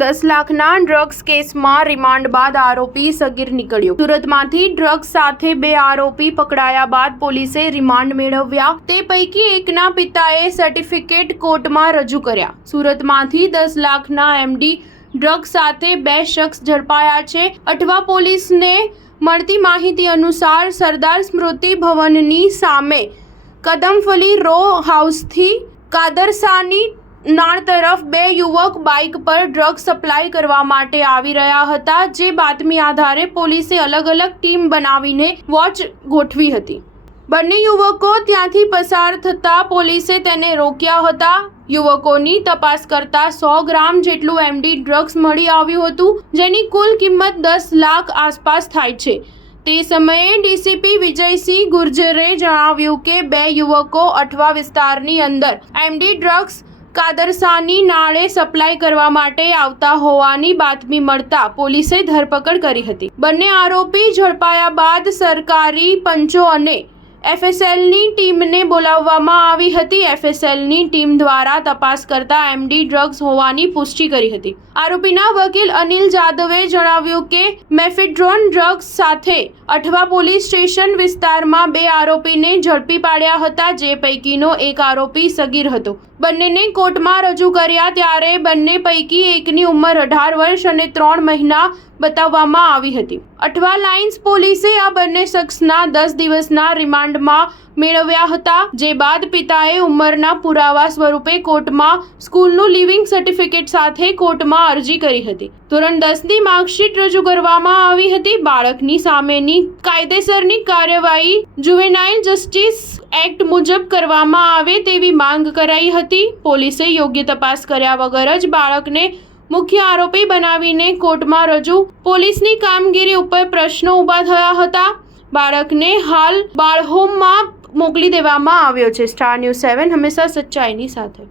10 લાખના ડ્રગ્સ કેસમાં રિમાન્ડ બાદ આરોપી સગીર નીકળ્યો। સુરતમાંથી ડ્રગ્સ સાથે 2 આરોપી પકડાયા બાદ પોલીસે રિમાન્ડ મેળવ્યા। તે પૈકી એકના પિતાએ સર્ટિફિકેટ કોર્ટમાં રજૂ કર્યા। સુરતમાંથી 10 લાખના એમડી ડ્રગ્સ સાથે 2 શખ્સ ઝડપાયા છે। અઠવા પોલીસને મળતી માહિતી અનુસાર સરદાર સ્મૃતિ ભવનની સામે કદમફલી રો હાઉસથી કાદરસાની નાળ તરફ 2 યુવક બાઇક પર ડ્રગ્સ સપ્લાય કરવા માટે આવી રહ્યા હતા। જે બાતમી આધારે પોલીસે અલગ અલગ ટીમ બનાવીને વોચ ગોઠવી હતી। બંને યુવકો ત્યાંથી પસાર થતા પોલીસે તેને રોક્યા હતા। યુવકોની તપાસ કરતા 100 ગ્રામ જેટલું એમડી ડ્રગ્સ મળી આવ્યું હતું, જેની કુલ કિંમત 10 લાખ આસપાસ થાય છે। તે સમયે ડીસીપી વિજયસિંહ ગુર્જરે જણાવ્યું કે 2 યુવકો અઠવા વિસ્તારની અંદર એમડી ડ્રગ્સ કાદરસાની નાળે સપ્લાય કરવા માટે આવતા હોવાની બાતમી મળતા પોલીસે ધરપકડ કરી હતી। બંને આરોપી ઝડપાયા બાદ સરકારી પંચો અને એફએસએલની ટીમને બોલાવવામાં આવી હતી। એફએસએલની ટીમ દ્વારા તપાસ કરતા એમડી ડ્રગ્સ હોવાની પુષ્ટિ કરી હતી। આરોપીના વકીલ અનિલ જાદવે જણાવ્યું કે મેફેડ્રોન ડ્રગ્સ સાથે અઠવા પોલીસ સ્ટેશન વિસ્તારમાં 2 આરોપીને ઝડપી પાડ્યા હતા, જે પૈકીનો એક આરોપી સગીર હતો। બંનેને કોર્ટમાં રજૂ કર્યા ત્યારે બંને પૈકી એકની ઉંમર 18 વર્ષ અને 3 મહિના બતાવવામાં આવી હતી। અઠવા લાઇન્સ પોલીસે આ બંને શખ્સના 10 દિવસના રિમાન્ડમાં મેળવ્યા હતા, જે બાદ પિતાએ ઉંમરના પુરાવા સ્વરૂપે કોર્ટમાં સ્કૂલનું લિવિંગ સર્ટિફિકેટ સાથે કોર્ટમાં અરજી કરી હતી। ધોરણ 10ની માર્કશીટ રજૂ કરવામાં આવી હતી। બાળકની સામેની કાયદેસરની કાર્યવાહી જુવેનાઇલ જસ્ટિસ એક્ટ મુજબ કરવામાં આવે તેવી માંગ કરાઈ હતી। પોલીસે યોગ્ય તપાસ કર્યા વગર જ બાળકને મુખ્ય આરોપી બનાવીને કોર્ટમાં રજૂ પોલીસની કામગીરી ઉપર પ્રશ્નો ઊભા થયા હતા। બાળકને હાલ બાળહોમમાં મોકલી દેવામાં આવ્યો છે। સ્ટાર ન્યૂઝ 7 હંમેશા સચ્ચાઈની સાથે।